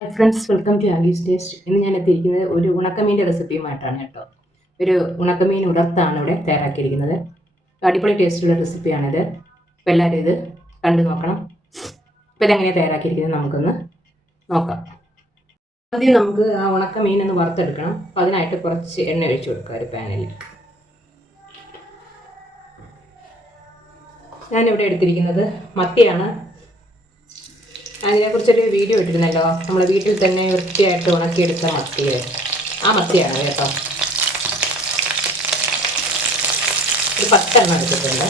Hi friends, welcome to Alice taste. ഇന്ന് ഞാൻ എത്തിയിരിക്കുന്നത് ഒരു ഉണക്കമീൻ്റെ റെസിപ്പിയുമായിട്ടാണ് കേട്ടോ. ഒരു ഉണക്കമീൻ ഉലർത്താണ് ഇവിടെ തയ്യാറാക്കിയിരിക്കുന്നത്. അടിപൊളി ടേസ്റ്റുള്ള റെസിപ്പിയാണിത്. അപ്പോൾ എല്ലാവരും ഇത് കണ്ടു നോക്കണം. അപ്പോൾ ഇതെങ്ങനെയാണ് തയ്യാറാക്കിയിരിക്കുന്നത് നമുക്കൊന്ന് നോക്കാം. ആദ്യം നമുക്ക് ആ ഉണക്കമീൻ ഒന്ന് വറുത്തെടുക്കണം. അപ്പോൾ അതിനായിട്ട് കുറച്ച് എണ്ണ ഒഴിച്ചു കൊടുക്കുക ഒരു പാനിൽ. ഞാനിവിടെ എടുത്തിരിക്കുന്നത് മത്തിയാണ്. അതിനെക്കുറിച്ചൊരു വീഡിയോ ഇട്ടിരുന്നല്ലോ, നമ്മൾ വീട്ടിൽ തന്നെ വൃത്തിയായിട്ട് ഉണക്കിയെടുത്ത മത്തിയെ. ആ മത്തിയാണ് കേട്ടോ. ഒരു 10 എണ്ണം എടുത്തിട്ടുണ്ട്.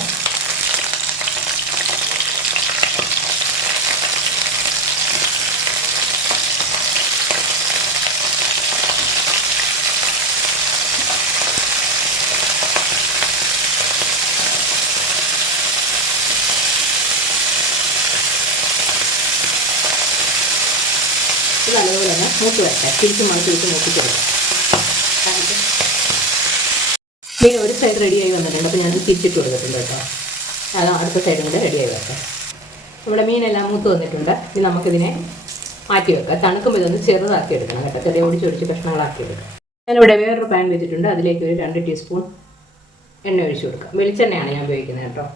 ഇത് നല്ലതുപോലെ തന്നെ മൂത്ത് വരട്ടെ. തിരിച്ചും തിരിച്ച് മൂപ്പിച്ചെടുക്കാം. മീൻ ഒരു സൈഡ് റെഡിയായി വന്നിട്ടുണ്ട്. അപ്പോൾ ഞാനത് തിരിച്ചിട്ട് കൊടുത്തിട്ടുണ്ട് കേട്ടോ. അത് അടുത്ത സൈഡും കൂടെ റെഡിയായി വരട്ടെ. നമ്മുടെ മീനെല്ലാം മൂത്ത് വന്നിട്ടുണ്ട്. ഇനി നമുക്കിതിനെ മാറ്റി വെക്കാം. തണുക്കുമ്പോൾ ഇതൊന്ന് ചെറുതാക്കി എടുക്കണം കേട്ടോ. ചെറിയ ഒടിച്ചൊടിച്ച് കഷ്ണങ്ങളാക്കി എടുക്കാം. ഞാനിവിടെ വേറൊരു പാൻ വെച്ചിട്ടുണ്ട്. അതിലേക്ക് ഒരു 2 ടീസ്പൂൺ എണ്ണ ഒഴിച്ചു കൊടുക്കാം. വെളിച്ചെണ്ണയാണ് ഞാൻ ഉപയോഗിക്കുന്നത് കേട്ടോ.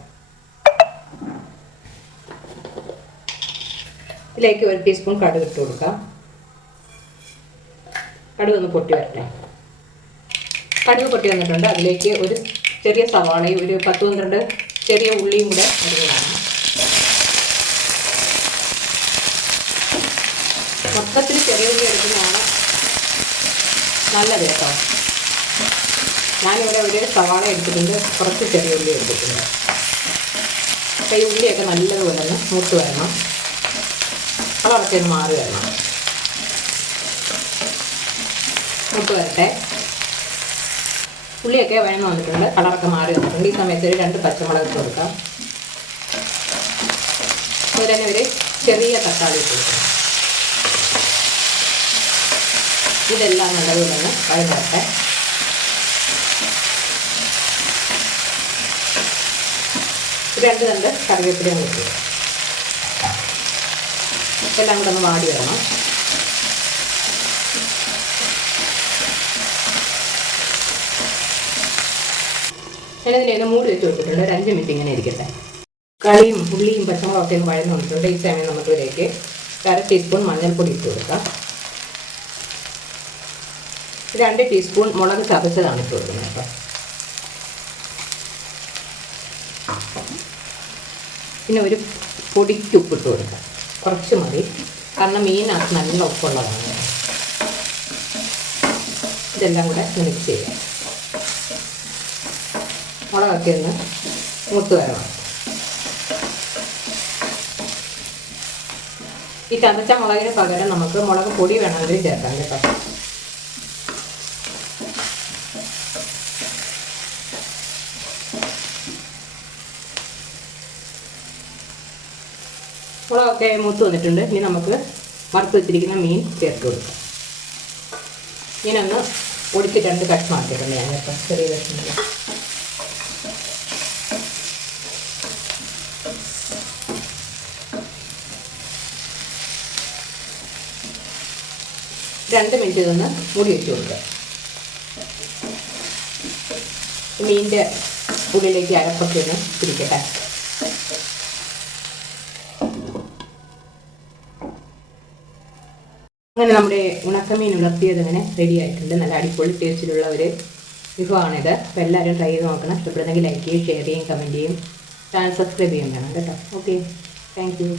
ഇതിലേക്ക് 1 ടീസ്പൂൺ കടുക് ഇട്ട് കൊടുക്കാം. കടുക് ഒന്ന് പൊട്ടി വരട്ടെ. കടുക് പൊട്ടി വന്നിട്ടുണ്ട്. അതിലേക്ക് ഒരു ചെറിയ സവാളയും ഒരു 10-12 ചെറിയ ഉള്ളിയും കൂടെ അരിഞ്ഞതാണ്. മൊത്തത്തിൽ ചെറിയ ഉള്ളി എടുക്കുന്നതാണ് നല്ലത് കേട്ടോ. ഞാനിവിടെ ഒരു സവാള എടുത്തിട്ടുണ്ട്, കുറച്ച് ചെറിയ ഉള്ളി എടുത്തിട്ടുണ്ട്. അപ്പോൾ ഈ ഉള്ളിയൊക്കെ നല്ലതുപോലെ ഒന്ന് മൂത്ത് വരണം. കളറൊക്കെ ഒന്ന് മാറി വരണം. മൂത്ത് വരട്ടെ. ഉള്ളിയൊക്കെ വഴന്ന് വന്നിട്ടുണ്ട്, കളറൊക്കെ മാറി വന്നിട്ടുണ്ട്. ഈ സമയത്ത് ഒരു 2 പച്ചമുളക് ഇട്ട് കൊടുക്കാം. അതുപോലെ തന്നെ ഒരു ചെറിയ തക്കാളി ഇട്ട് കൊടുക്കാം. ഇതെല്ലാം നല്ലതുപോലെ തന്നെ വഴന്ന് വരട്ടെ. രണ്ട് കറിവേപ്പിലയും ഇട്ട് എല്ലാം കൂടെ ഒന്ന് വാടി വരണം. ഞാനതിലേക്ക് മൂടി വെച്ച് കൊടുത്തിട്ടുണ്ട്. ഒരു 5 മിനിറ്റ് ഇങ്ങനെ ഇരിക്കട്ടെ. കളിയും ഉള്ളിയും പച്ചമുളകൊക്കെ ഒന്ന് വഴന്ന് വന്നിട്ടുണ്ട്. ഈ സമയം നമുക്കിതിലേക്ക് 1/2 ടീസ്പൂൺ മഞ്ഞൾപ്പൊടി ഇട്ട് കൊടുക്കാം. 2 ടീസ്പൂൺ മുളക് ചതച്ചതാണ് ഇട്ട് കൊടുക്കുന്നത് കേട്ടോ. പിന്നെ ഒരു പൊടിക്ക് ഉപ്പിട്ട് കൊടുക്കാം. കുറച്ച് മതി, കാരണം മീനകത്ത് നല്ല ഉപ്പുള്ളതാണ്. ഇതെല്ലാം കൂടെ മിക്സ് ചെയ്യാം. മുളകൊക്കെ ഒന്ന് മൂത്ത് വരണം. ഈ ചതച്ച മുളകിന് പകരം നമുക്ക് മുളക് പൊടി വേണമെങ്കിൽ ചേർക്കാം കേട്ടോ. മുളകൊക്കെ മൂത്ത് വന്നിട്ടുണ്ട്. ഇനി നമുക്ക് വറുത്ത് വെച്ചിരിക്കുന്ന മീൻ ചേർത്ത് കൊടുക്കാം. മീനൊന്ന് പൊടിച്ച് 2 കഷ്ണമാക്കിയിട്ടുണ്ട് ഞാൻ കേട്ടോ, ചെറിയ കഷ്ണങ്ങൾ. രണ്ട് മിനിറ്റ് ഇതൊന്ന് മൂടി വെച്ച് കൊടുക്കുക. മീനിൻ്റെ ഉള്ളിലേക്ക് അരപ്പൊക്കെ ഒന്ന് പിടിക്കട്ടെ. അങ്ങനെ നമ്മുടെ ഉണക്കമീൻ ഉലർത്തിയത് ഇങ്ങനെ റെഡി ആയിട്ടുണ്ട്. നല്ല അടിപൊളി ടേസ്റ്റിലുള്ള ഒരു വിഭവമാണിത്. അപ്പോൾ എല്ലാവരും ട്രൈ ചെയ്ത് നോക്കണം. ഇഷ്ടപ്പെടുന്നെങ്കിൽ ലൈക്ക് ചെയ്യും, ഷെയർ ചെയ്യും, കമൻറ്റ് ചെയ്യും, ചാനൽ സബ്സ്ക്രൈബ് ചെയ്യാൻ വേണം കേട്ടോ. Okay, thank you.